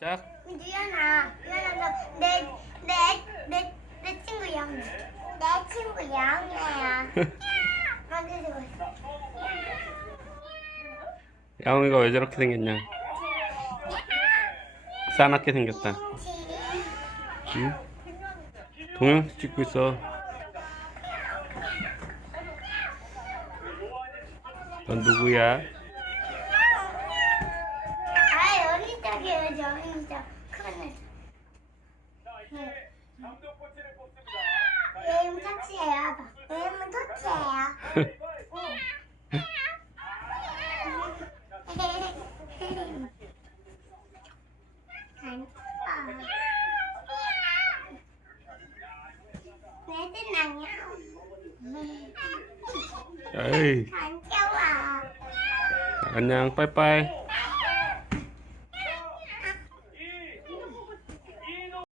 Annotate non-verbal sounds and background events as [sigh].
짝. 유연아, 유연아, 내, 내, 내, 내 친구 양. 내 친구 양이야. [laughs] 있어. 야옹이가 왜 저렇게 생겼냐? 싸납게 생겼다. 응? 동영상 찍고 있어. 넌 누구야? 짝. 큰애. 얘는 터치예요, 봐. 얘는? 에이, 좋아. 안녕, 빠이빠이.